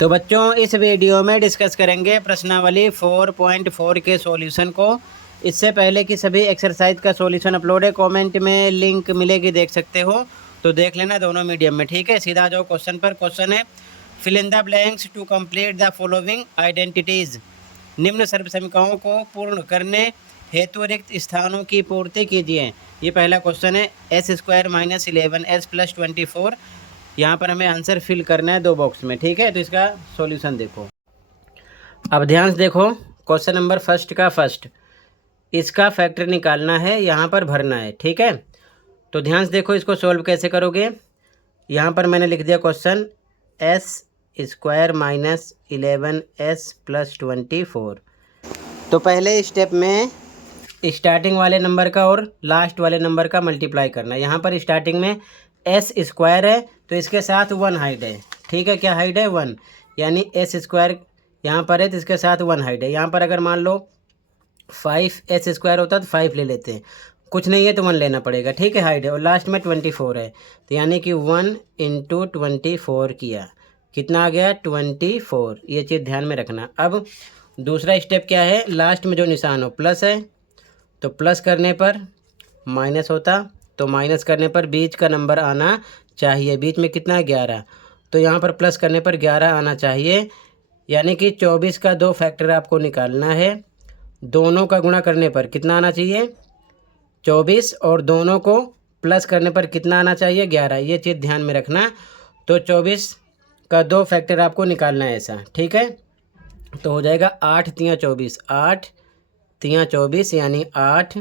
तो बच्चों इस वीडियो में डिस्कस करेंगे प्रश्नावली 4.4 के सॉल्यूशन को। इससे पहले कि सभी एक्सरसाइज का सॉल्यूशन अपलोड है, कमेंट में लिंक मिलेगी, देख सकते हो, तो देख लेना दोनों मीडियम में। ठीक है, सीधा जाओ क्वेश्चन पर। क्वेश्चन है fill in the blanks to complete the following identities. निम्न सर्वसमीकरणों को पूर्ण करने हेतु रिक्त स्थानों की पूर्ति कीजिए। ये पहला क्वेश्चन है। s² - 11s + 24। यहाँ पर हमें आंसर फिल करना है 2 बॉक्स में। ठीक है, तो इसका सॉल्यूशन देखो। अब ध्यान से देखो, क्वेश्चन नंबर फर्स्ट का फर्स्ट, इसका फैक्टर निकालना है, यहाँ पर भरना है। ठीक है, तो ध्यान से देखो इसको सॉल्व कैसे करोगे। यहाँ पर मैंने लिख दिया क्वेश्चन s² - 11s + 24। तो पहले स्टेप में स्टार्टिंग वाले नंबर का और लास्ट वाले नंबर का मल्टीप्लाई करना। यहाँ पर स्टार्टिंग में s² है तो इसके साथ 1 हाइड है। ठीक है, क्या हाइड है? 1, यानी s² यहाँ पर है तो इसके साथ 1 हाइड है। यहाँ पर अगर मान लो 5s² होता तो 5 ले लेते हैं, कुछ नहीं है तो 1 लेना पड़ेगा। ठीक है, हाइड है। और लास्ट में 24 है तो यानी कि 1 × 24 किया, कितना आ गया? 24। ये चीज़ ध्यान में रखना। अब दूसरा स्टेप क्या है? लास्ट में जो निशान हो प्लस है तो प्लस करने पर माइनस होता, तो माइनस करने पर बीच का नंबर आना चाहिए। बीच में कितना? 11। तो यहाँ पर प्लस करने पर 11 आना चाहिए, यानी कि 24 का 2 फैक्टर आपको निकालना है। दोनों का गुणा करने पर कितना आना चाहिए? 24। और दोनों को प्लस करने पर कितना आना चाहिए? 11। ये चीज़ ध्यान में रखना। तो 24 का 2 फैक्टर आपको निकालना है ऐसा। ठीक है, तो हो जाएगा 8 × 3 = 24, 8 × 3 = 24, यानी 8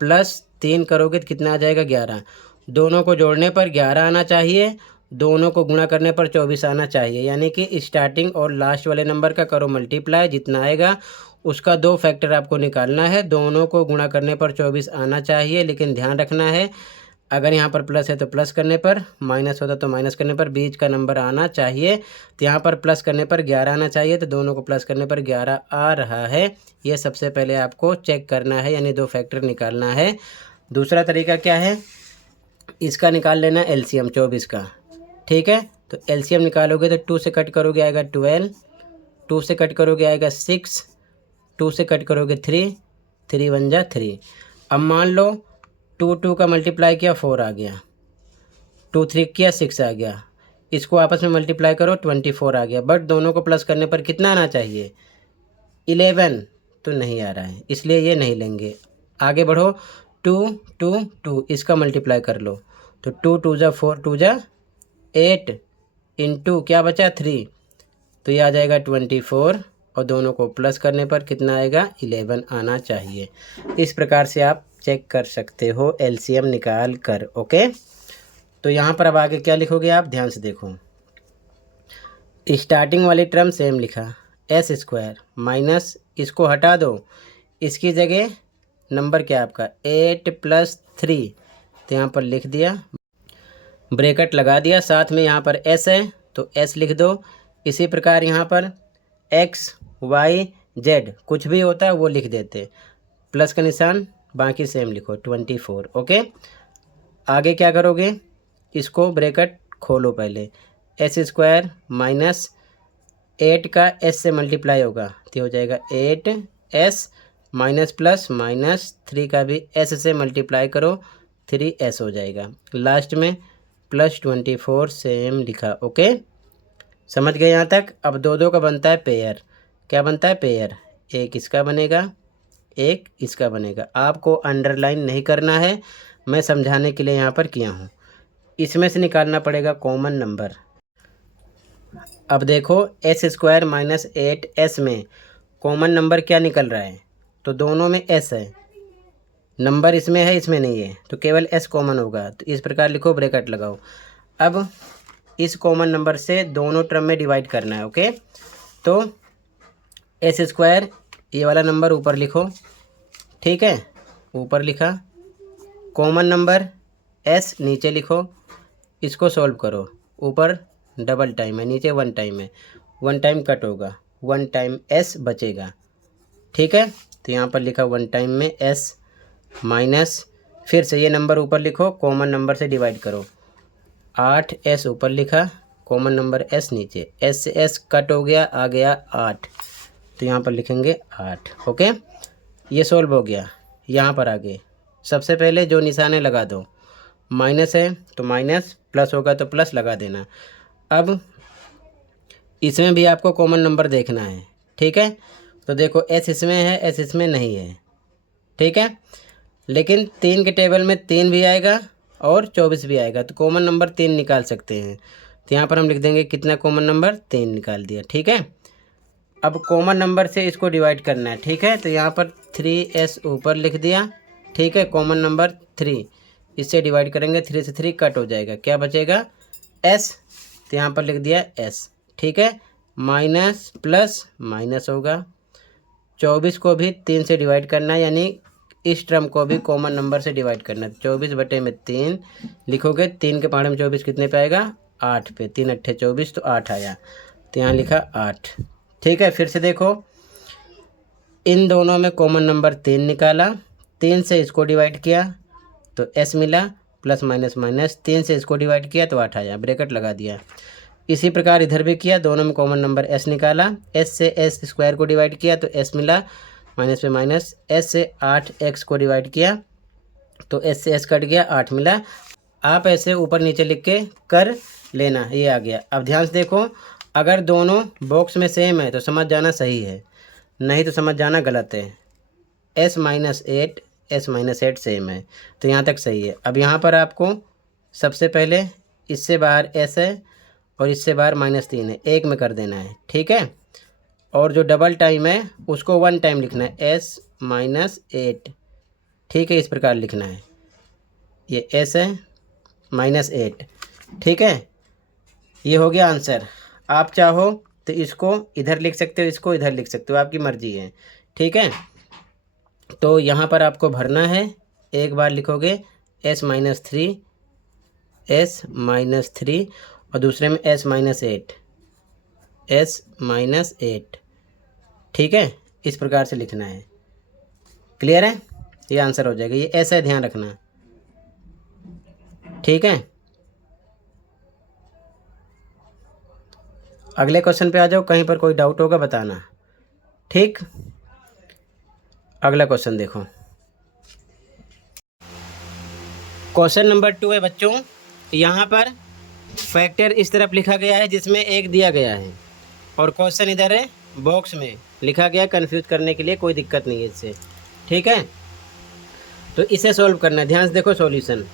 + 3 करोगे तो कितना आ जाएगा? 11। दोनों को जोड़ने पर 11 आना चाहिए, दोनों को गुणा करने पर 24 आना चाहिए, यानी कि स्टार्टिंग और लास्ट वाले नंबर का करो मल्टीप्लाई, जितना आएगा उसका 2 फैक्टर आपको निकालना है। दोनों को गुणा करने पर 24 आना चाहिए, लेकिन ध्यान रखना है अगर यहाँ पर प्लस है तो प्लस करने पर, माइनस होता तो माइनस करने पर बीच का नंबर आना चाहिए। तो यहाँ पर प्लस करने पर 11 आना चाहिए, तो दोनों को प्लस करने पर 11 आ रहा है। ये सबसे पहले आपको चेक करना है, यानी 2 फैक्टर निकालना है। दूसरा तरीका क्या है? इसका निकाल लेना एलसीएम 24 का। ठीक है, तो एलसीएम निकालोगे तो 2 से कट करोगे आएगा 12, 2 से कट करोगे आएगा 6, 2 से कट करोगे 3, 3 × 1 = 3। अब मान लो 2 का मल्टीप्लाई किया 4 आ गया, 2 3 किया 6 आ गया, इसको आपस में मल्टीप्लाई करो 24 आ गया। बट दोनों को प्लस करने पर कितना आना चाहिए? 11। तो नहीं आ रहा है, इसलिए ये नहीं लेंगे। आगे बढ़ो, 2 2 2, इसका मल्टीप्लाई कर लो तो 2 2 = 4, 2 × 8 × क्या बचा? 3, तो ये आ जाएगा 24। और दोनों को प्लस करने पर कितना आएगा? 11 आना चाहिए। इस प्रकार से आप चेक कर सकते हो एलसीएम निकाल कर। ओके, तो यहाँ पर अब आगे क्या लिखोगे आप? ध्यान से देखो, स्टार्टिंग वाली टर्म सेम लिखा, s² माइनस, इसको हटा दो, इसकी जगह नंबर क्या आपका? 8 + 3, तो यहाँ पर लिख दिया, ब्रैकेट लगा दिया, साथ में यहाँ पर s है तो s लिख दो। इसी प्रकार यहाँ पर x y z कुछ भी होता है वो लिख देते, प्लस का निशान, बाकी सेम लिखो 24। ओके, आगे क्या करोगे? इसको ब्रैकेट खोलो पहले, s² माइनस 8 का s से मल्टीप्लाई होगा तो हो जाएगा 8s, माइनस प्लस माइनस 3 का भी s से मल्टीप्लाई करो, 3s हो जाएगा। लास्ट में प्लस 24 सेम लिखा। ओके, समझ गए यहाँ तक? अब 2 का बनता है पेयर। क्या बनता है? पेयर। एक इसका बनेगा, एक इसका बनेगा। आपको अंडरलाइन नहीं करना है, मैं समझाने के लिए यहाँ पर किया हूँ। इसमें से निकालना पड़ेगा कॉमन नंबर। अब देखो s² - 8s में कॉमन नंबर क्या निकल रहा है? तो दोनों में s है, नंबर इसमें है इसमें नहीं है, तो केवल s कॉमन होगा। तो इस प्रकार लिखो, ब्रैकेट लगाओ। अब इस कॉमन नंबर से दोनों टर्म में डिवाइड करना है। ओके, तो s² ये वाला नंबर ऊपर लिखो। ठीक है, ऊपर लिखा, कॉमन नंबर s नीचे लिखो, इसको सॉल्व करो। ऊपर डबल टाइम है, नीचे 1 टाइम है, 1 टाइम कट होगा, 1 टाइम s बचेगा। ठीक है, तो यहाँ पर लिखा 1 टाइम में s माइनस, फिर से ये नंबर ऊपर लिखो, कॉमन नंबर से डिवाइड करो, 8s ऊपर लिखा, कॉमन नंबर एस नीचे, एस से एस कट हो गया, आ गया 8, तो यहाँ पर लिखेंगे 8। ओके, ये सोल्व हो गया। यहाँ पर आगे सबसे पहले जो निशाने लगा दो, माइनस है तो माइनस, प्लस होगा तो प्लस लगा देना। अब इसमें भी आपको कॉमन नंबर देखना है, ठीक है। तो देखो एस इसमें है, एस इसमें नहीं है, ठीक है। लेकिन 3 के टेबल में 3 भी आएगा और 24 भी आएगा, तो कॉमन नंबर 3 निकाल सकते हैं। तो यहाँ पर हम लिख देंगे कितना कॉमन नंबर, 3 निकाल दिया, ठीक है। अब कॉमन नंबर से इसको डिवाइड करना है, ठीक है। तो यहाँ पर 3s ऊपर लिख दिया, ठीक है। कॉमन नंबर 3 इससे डिवाइड करेंगे, 3 से 3 कट हो जाएगा, क्या बचेगा s, तो यहाँ पर लिख दिया s, ठीक है। माइनस प्लस माइनस होगा, 24 को भी 3 से डिवाइड करना है, यानी इस टर्म को भी कॉमन नंबर से डिवाइड करना है। 24 बटे में 3 लिखोगे, 3 के पहाड़े में 24 कितने पे आएगा, 8 पे, 3 अट्ठे 24, तो 8 आया, तो यहाँ लिखा 8, ठीक है। फिर से देखो, इन दोनों में कॉमन नंबर 3 निकाला, 3 से इसको डिवाइड किया तो s मिला, प्लस माइनस माइनस, 3 से इसको डिवाइड किया तो 8 आया, ब्रैकेट लगा दिया। इसी प्रकार इधर भी किया, दोनों में कॉमन नंबर s निकाला, s से s स्क्वायर को डिवाइड किया तो s मिला, माइनस पे माइनस, s से 8x को डिवाइड किया तो s से s कट गया, 8 मिला। आप ऐसे ऊपर नीचे लिख के कर लेना, ये आ गया। अब ध्यान से देखो, अगर दोनों बॉक्स में सेम है तो समझ जाना सही है, नहीं तो समझ जाना गलत है। s माइनस 8 सेम है, तो यहाँ तक सही है। अब यहाँ पर आपको सबसे पहले इससे बाहर s है और इससे बाहर -3 है, एक में कर देना है, ठीक है। और जो डबल टाइम है उसको 1 टाइम लिखना है, s माइनस 8, ठीक है। इस प्रकार लिखना है, ये s है -8, ठीक है। ये हो गया आंसर। आप चाहो तो इसको इधर लिख सकते हो, इसको इधर लिख सकते हो, आपकी मर्जी है, ठीक है। तो यहाँ पर आपको भरना है, एक बार लिखोगे s माइनस 3 और दूसरे में s माइनस 8, ठीक है। इस प्रकार से लिखना है, क्लियर है, ये आंसर हो जाएगा। ये ऐसा ध्यान रखना, ठीक है। अगले क्वेश्चन पे आ जाओ, कहीं पर कोई डाउट होगा बताना, ठीक। अगला क्वेश्चन देखो, क्वेश्चन नंबर 2 है बच्चों। यहाँ पर फैक्टर इस तरफ लिखा गया है जिसमें 1 दिया गया है, और क्वेश्चन इधर है बॉक्स में लिखा गया, कंफ्यूज करने के लिए कोई दिक्कत नहीं है इससे, ठीक है। तो इसे सॉल्व करना है, ध्यान से देखो सॉल्यूशन।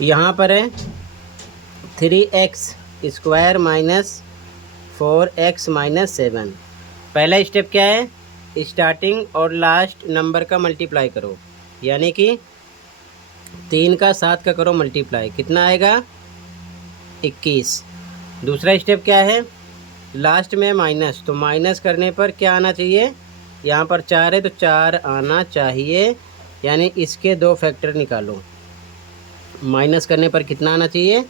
यहाँ पर है 3x square minus 4x minus 7। पहला स्टेप क्या है, स्टार्टिंग और लास्ट नंबर का मल्टीप्लाई करो, यानी कि 3 का 7 का करो मल्टीप्लाई, कितना आएगा 21। दूसरा स्टेप क्या है, लास्ट में माइनस, तो माइनस करने पर क्या आना चाहिए, यहाँ पर 4 है तो 4 आना चाहिए, यानी इसके 2 फैक्टर निकालो। माइनस करने पर कितना आना चाहिए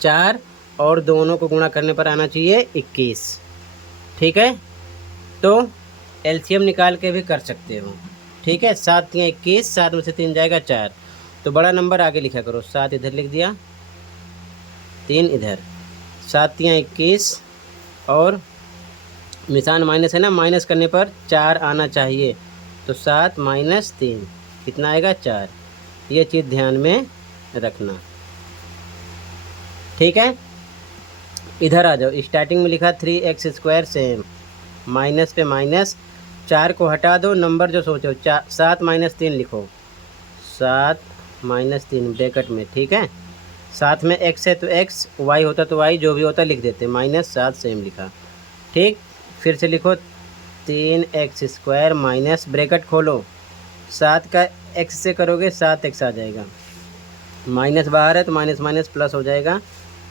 4, और दोनों को गुणा करने पर आना चाहिए 21, ठीक है। तो एलसीएम निकाल के भी कर सकते हो, ठीक है। 7 या 21, 7 में से 3 जाएगा 4, तो बड़ा नंबर आगे लिखा करो, 7 इधर लिख दिया, 3 इधर, 7 या 21, और निशान माइनस है ना, माइनस करने पर 4 आना चाहिए, तो 7 माइनस 3 कितना आएगा 4। ये चीज़ ध्यान में रखना, ठीक है। इधर आ जाओ, स्टार्टिंग में लिखा 3x स्क्वायर सेम, माइनस पे माइनस, 4 को हटा दो, नंबर जो सोचो 7 माइनस 3 लिखो, 7 माइनस 3 ब्रैकेट में, ठीक है। साथ में x है तो x, y होता तो y, जो भी होता लिख देते, -7 सेम लिखा, ठीक। फिर से लिखो 3x स्क्वायर माइनस, ब्रैकेट खोलो, 7 का x से करोगे 7x आ जाएगा, माइनस बाहर है तो माइनस माइनस प्लस हो जाएगा,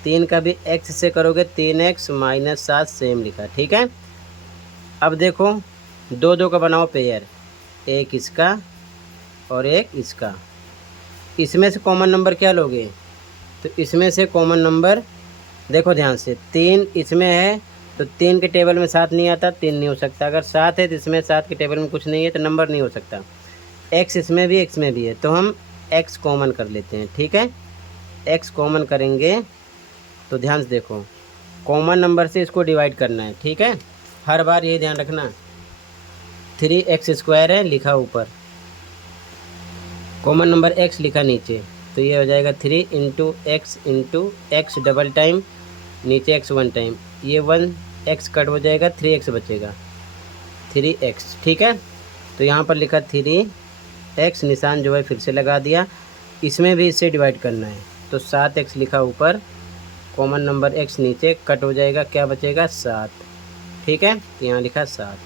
3 का भी x से करोगे 3x माइनस 7 सेम लिखा, ठीक है। अब देखो 2 का बनाओ पेयर, एक इसका और एक इसका, इसमें से कॉमन नंबर क्या लोगे, तो इसमें से कॉमन नंबर देखो ध्यान से, 3 इसमें है तो 3 के टेबल में 7 नहीं आता, 3 नहीं हो सकता। अगर 7 है तो इसमें 7 के टेबल में कुछ नहीं है तो नंबर नहीं हो सकता। x इसमें भी x में भी है, तो हम एक्स कॉमन कर लेते हैं। ठीक है, एक्स कॉमन करेंगे तो ध्यान से देखो, कॉमन नंबर से इसको डिवाइड करना है। ठीक है, हर बार ये ध्यान रखना, 3x² है लिखा ऊपर, कॉमन नंबर x लिखा नीचे, तो ये हो जाएगा 3 इंटू एक्स डबल टाइम, नीचे x 1 टाइम, ये 1x कट हो जाएगा, 3x बचेगा, 3x। ठीक है, तो यहाँ पर लिखा 3x, निशान जो है फिर से लगा दिया, इसमें भी इससे डिवाइड करना है, तो 7x लिखा ऊपर, कॉमन नंबर x नीचे, कट हो जाएगा, क्या बचेगा 7। ठीक है, यहाँ लिखा 7।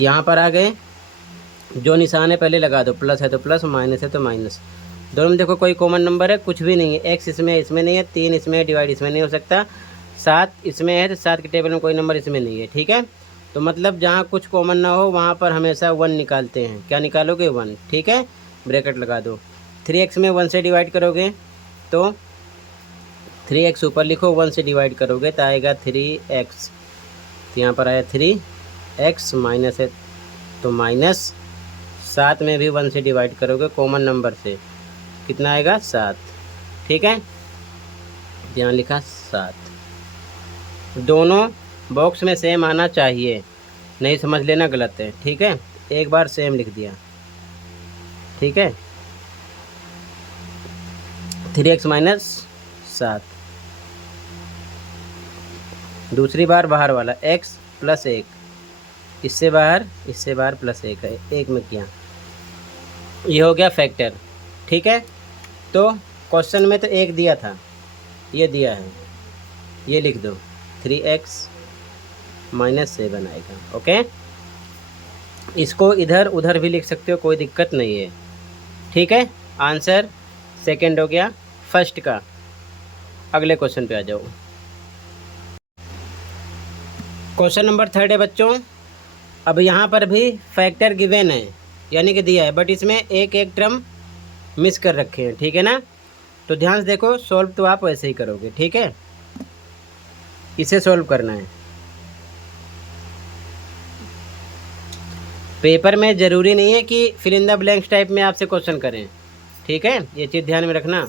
यहाँ पर आ गए, जो निशान है पहले लगा दो, प्लस है तो प्लस, माइनस है तो माइनस। दोनों में देखो कोई कॉमन नंबर है, कुछ भी नहीं है, x इसमें नहीं है, 3 इसमें है, डिवाइड इसमें नहीं हो सकता, 7 इसमें है, तो 7 के टेबल में कोई नंबर इसमें नहीं है। ठीक है, तो मतलब जहाँ कुछ कॉमन ना हो वहाँ पर हमेशा 1 निकालते हैं। क्या निकालोगे 1। ठीक है, ब्रैकेट लगा दो, 3x में 1 से डिवाइड करोगे तो 3x ऊपर लिखो, 1 से डिवाइड करोगे तो आएगा 3x, तो यहाँ पर आया 3x, माइनस है तो माइनस, 7 में भी 1 से डिवाइड करोगे कॉमन नंबर से, कितना आएगा 7। ठीक है, यहाँ लिखा 7। दोनों बॉक्स में सेम आना चाहिए, नहीं समझ लेना गलत है। ठीक है, एक बार सेम लिख दिया। ठीक है, 3x माइनस 7, दूसरी बार बाहर वाला x प्लस 1, इससे बाहर प्लस 1 है, 1 में किया, ये हो गया फैक्टर। ठीक है, तो क्वेश्चन में तो 1 दिया था, ये दिया है, ये लिख दो, 3x माइनस 7 आएगा। ओके, इसको इधर उधर भी लिख सकते हो, कोई दिक्कत नहीं है। ठीक है, आंसर सेकंड हो गया फर्स्ट का। अगले क्वेश्चन पे आ जाओ। क्वेश्चन नंबर 3 है बच्चों। अब यहाँ पर भी फैक्टर गिवन है, यानी कि दिया है, बट इसमें एक टर्म मिस कर रखे हैं। ठीक है ना, तो ध्यान से देखो, सॉल्व तो आप वैसे ही करोगे। ठीक है, इसे सॉल्व करना है। पेपर में ज़रूरी नहीं है कि fill in the blanks type में आपसे क्वेश्चन करें। ठीक है, ये चीज़ ध्यान में रखना,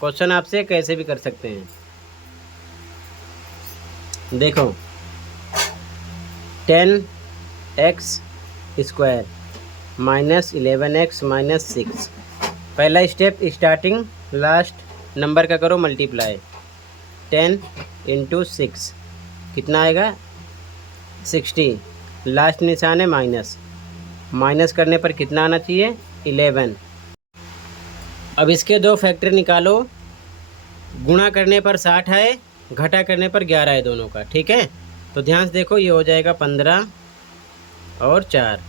क्वेश्चन आपसे कैसे भी कर सकते हैं। देखो, 10x² माइनस 11x माइनस 6, पहला स्टेप स्टार्टिंग लास्ट नंबर का करो मल्टीप्लाई, 10 इंटू 6 कितना आएगा 60, लास्ट निशान है माइनस, माइनस करने पर कितना आना चाहिए 11। अब इसके दो फैक्टर निकालो, गुणा करने पर 60 है, घटा करने पर 11 है दोनों का। ठीक है, तो ध्यान से देखो, ये हो जाएगा 15 और 4,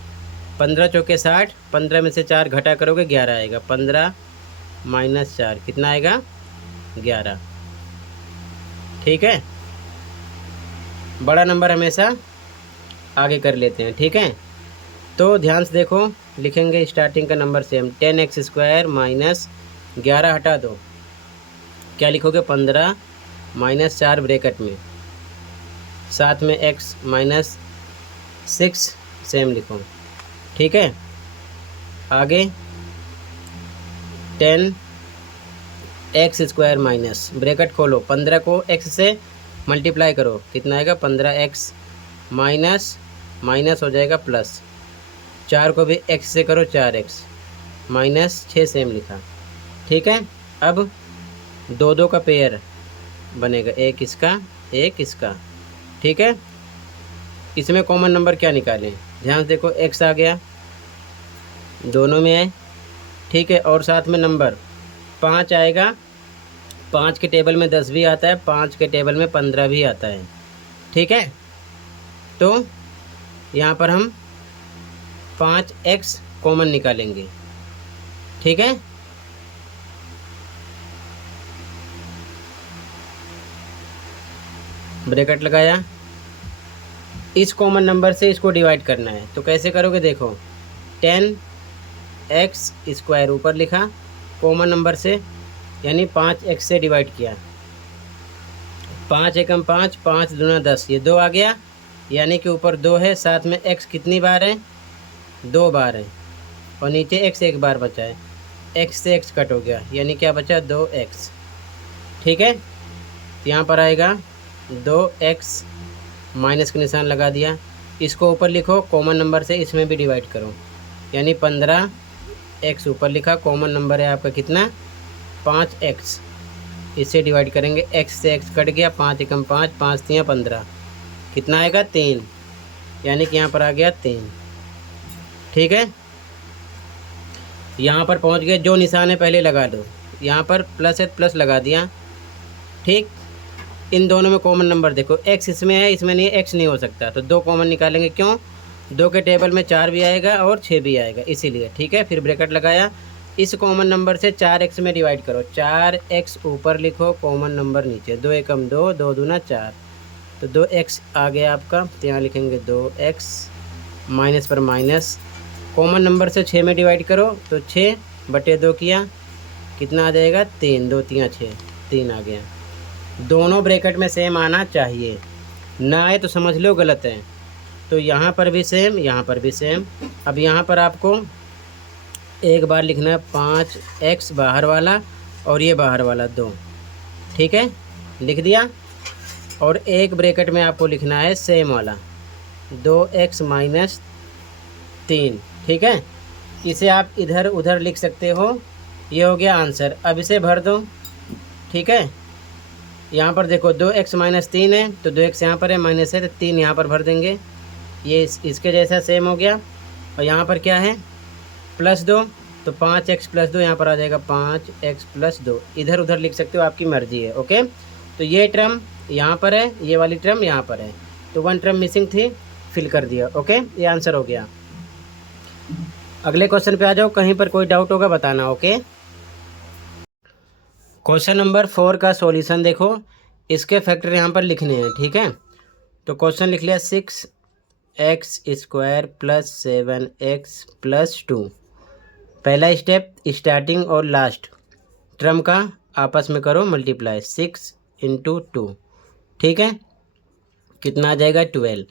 15 चौके 60, 15 में से 4 घटा करोगे 11 आएगा, 15 माइनस 4 कितना आएगा 11। ठीक है, बड़ा नंबर हमेशा आगे कर लेते हैं। ठीक है, तो ध्यान से देखो, लिखेंगे स्टार्टिंग का नंबर सेम, 10x² माइनस 11 हटा दो, क्या लिखोगे 15 माइनस 4 ब्रैकेट में, साथ में x माइनस 6 सेम लिखो। ठीक है, आगे 10x² माइनस ब्रैकेट खोलो, 15 को x से मल्टीप्लाई करो, कितना आएगा 15x माइनस माइनस हो जाएगा प्लस, 4 को भी x से करो 4x माइनस 6 सेम लिखा। ठीक है, अब 2 का पेयर बनेगा, एक इसका एक इसका। ठीक है, इसमें कॉमन नंबर क्या निकालें, ध्यान से देखो, x आ गया दोनों में है। ठीक है, और साथ में नंबर 5 आएगा, 5 के टेबल में 10 भी आता है, 5 के टेबल में 15 भी आता है। ठीक है, तो यहाँ पर हम 5x कॉमन निकालेंगे। ठीक है, ब्रैकेट लगाया, इस कॉमन नंबर से इसको डिवाइड करना है, तो कैसे करोगे देखो, 10x² ऊपर लिखा कॉमन नंबर से, यानी 5x से डिवाइड किया, 5 एकम 5, 5 दूना 10, ये 2 आ गया, यानी कि ऊपर 2 है, साथ में x कितनी बार है 2 बार है, और नीचे x 1 बार बचा है, एक्स से एक्स कट हो गया, यानी क्या बचा 2x। ठीक है, यहाँ पर आएगा 2x, माइनस का निशान लगा दिया। इसको ऊपर लिखो, कॉमन नंबर से इसमें भी डिवाइड करो, यानी 15x ऊपर लिखा, कॉमन नंबर है आपका कितना 5x। इससे डिवाइड करेंगे, x से x कट गया, 5 एकम 5, 5 3 15, कितना आएगा 3, यानी कि यहाँ पर आ गया 3। ठीक है, यहाँ पर पहुँच गए, जो निशान है पहले लगा दो, यहाँ पर प्लस है प्लस लगा दिया। ठीक, इन दोनों में कॉमन नंबर देखो, x इसमें है इसमें नहीं है, x नहीं हो सकता, तो 2 कॉमन निकालेंगे, क्यों 2 के टेबल में 4 भी आएगा और 6 भी आएगा, इसीलिए। ठीक है, फिर ब्रैकेट लगाया, इस कॉमन नंबर से 4x में डिवाइड करो, 4x ऊपर लिखो, कॉमन नंबर नीचे, 2 एकम 2, 2 दूना 4, तो 2x आ गया आपका, तो यहाँ लिखेंगे 2x, माइनस पर माइनस, कॉमन नंबर से 6 में डिवाइड करो, तो 6/2 किया, कितना आ जाएगा 3, 2 3 6, 3 आ गया। दोनों ब्रैकेट में सेम आना चाहिए, ना आए तो समझ लो गलत है। तो यहाँ पर भी सेम, यहाँ पर भी सेम। अब यहाँ पर आपको एक बार लिखना है 5x बाहर वाला और ये बाहर वाला 2। ठीक है, लिख दिया। और एक ब्रैकेट में आपको लिखना है सेम वाला 2x माइनस 3। ठीक है, इसे आप इधर उधर लिख सकते हो, ये हो गया आंसर। अब इसे भर दो। ठीक है, यहाँ पर देखो 2x माइनस 3 है, तो 2x यहाँ पर है, माइनस है तो 3 यहाँ पर भर देंगे, ये इसके जैसा सेम हो गया। और यहाँ पर क्या है +2, तो 5x + 2 यहाँ पर आ जाएगा 5x + 2, इधर उधर लिख सकते हो, आपकी मर्जी है। ओके, तो ये टर्म यहाँ पर है, ये वाली टर्म यहाँ पर है, तो 1 टर्म मिसिंग थी, फिल कर दिया। ओके, ये आंसर हो गया। अगले क्वेश्चन पे आ जाओ, कहीं पर कोई डाउट होगा बताना। ओके, क्वेश्चन नंबर 4 का सॉल्यूशन देखो, इसके फैक्टर यहाँ पर लिखने हैं। ठीक है, तो क्वेश्चन लिख लिया 6x² + 7x + 2। पहला स्टेप, स्टार्टिंग और लास्ट टर्म का आपस में करो मल्टीप्लाई, 6 × 2। ठीक है, कितना आ जाएगा 12।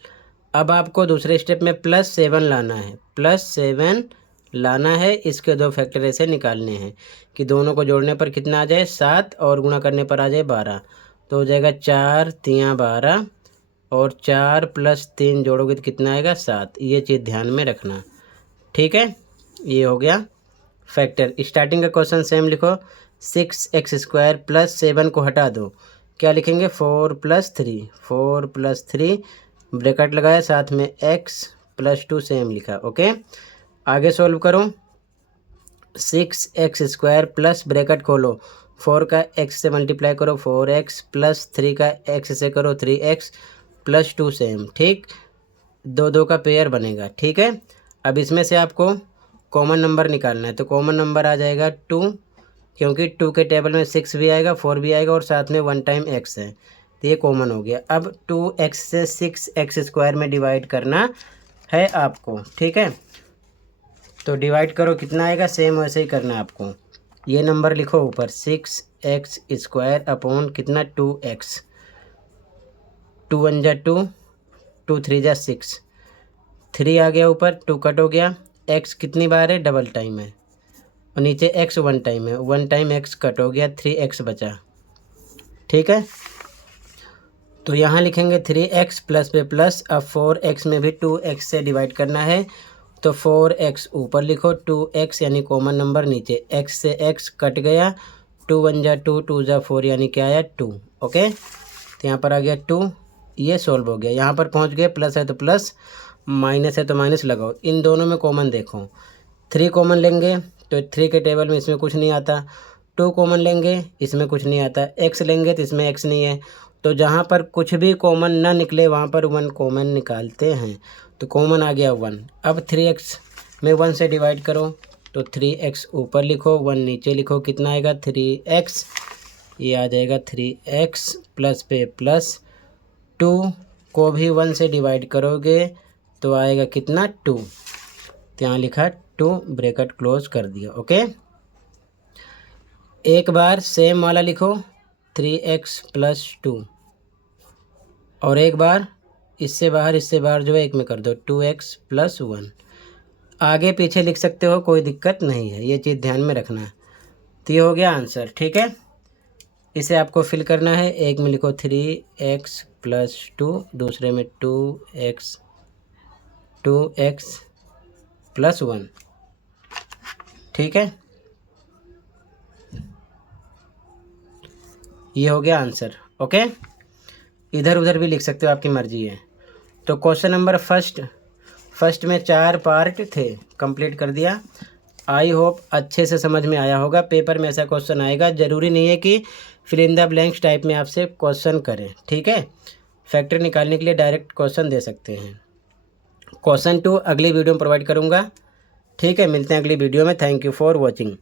अब आपको दूसरे स्टेप में +7 लाना है, +7 लाना है, इसके 2 फैक्टर ऐसे निकालने हैं कि दोनों को जोड़ने पर कितना आ जाए 7 और गुणा करने पर आ जाए 12, तो हो जाएगा 4 3 12 और 4 + 3 जोड़ोगे तो कितना आएगा 7। ये चीज़ ध्यान में रखना। ठीक है, ये हो गया फैक्टर। स्टार्टिंग का क्वेश्चन सेम लिखो, 6x² + 7 को हटा दो, क्या लिखेंगे 4 + 3, 4 + 3 ब्रैकेट लगाया, साथ में x + 2 सेम लिखा। ओके, आगे सॉल्व करो, 6x² प्लस ब्रैकेट खोलो, 4 का x से मल्टीप्लाई करो 4x + 3 का x से करो 3x + 2 सेम। ठीक, 2 2 का पेयर बनेगा। ठीक है, अब इसमें से आपको कॉमन नंबर निकालना है, तो कॉमन नंबर आ जाएगा 2, क्योंकि 2 के टेबल में 6 भी आएगा 4 भी आएगा और साथ में 1 टाइम x है, तो ये कॉमन हो गया। अब 2x से 6x² में डिवाइड करना है आपको। ठीक है, तो डिवाइड करो, कितना आएगा सेम वैसे ही करना है आपको। ये नंबर लिखो ऊपर, 6x² अपॉन कितना 2x, 2 1 जा 2, 2 3 जा 6, 3 आ गया ऊपर, 2 कट हो गया, x कितनी बार है डबल टाइम है, और नीचे x 1 टाइम है, 1 टाइम x कट हो गया, 3x बचा। ठीक है, तो यहाँ लिखेंगे 3x प्लस पे प्लस, अब 4x में भी 2x से डिवाइड करना है, तो 4x ऊपर लिखो, 2x यानी कॉमन नंबर नीचे, x से x कट गया, 2 1 जा 2, 2 जा 4 यानी क्या आया 2। ओके, तो यहाँ पर आ गया 2, ये सोल्व हो गया। यहाँ पर पहुँच गए, प्लस है तो प्लस, माइनस है तो माइनस लगाओ, इन दोनों में कॉमन देखो, 3 कॉमन लेंगे तो 3 के टेबल में इसमें कुछ नहीं आता, 2 कॉमन लेंगे इसमें कुछ नहीं आता, x लेंगे तो इसमें x नहीं है, तो जहाँ पर कुछ भी कॉमन ना निकले वहाँ पर 1 कॉमन निकालते हैं, तो कॉमन आ गया 1। अब 3x में 1 से डिवाइड करो, तो 3x ऊपर लिखो 1 नीचे लिखो, कितना आएगा 3x, ये आ जाएगा 3x प्लस पे प्लस, 2 को भी 1 से डिवाइड करोगे तो आएगा कितना 2, तो यहाँ लिखा 2, ब्रैकेट क्लोज कर दिया। ओके, एक बार सेम वाला लिखो 3x + 2, और एक बार इससे बाहर जो है एक में कर दो 2x + 1। आगे पीछे लिख सकते हो, कोई दिक्कत नहीं है, ये चीज़ ध्यान में रखना है। तो ये हो गया आंसर, ठीक है। इसे आपको फिल करना है। एक में लिखो 3x + 2, दूसरे में 2x + 1, ठीक है। ये हो गया आंसर, ओके। इधर उधर भी लिख सकते हो, आपकी मर्जी है। तो क्वेश्चन नंबर फर्स्ट में 4 पार्ट थे, कंप्लीट कर दिया। आई होप अच्छे से समझ में आया होगा। पेपर में ऐसा क्वेश्चन आएगा, ज़रूरी नहीं है कि fill in the blanks type में आपसे क्वेश्चन करें, ठीक है। फैक्टर निकालने के लिए डायरेक्ट क्वेश्चन दे सकते हैं। क्वेश्चन 2 अगली वीडियो में प्रोवाइड करूँगा, ठीक है। मिलते हैं अगली वीडियो में। Thank you for watching.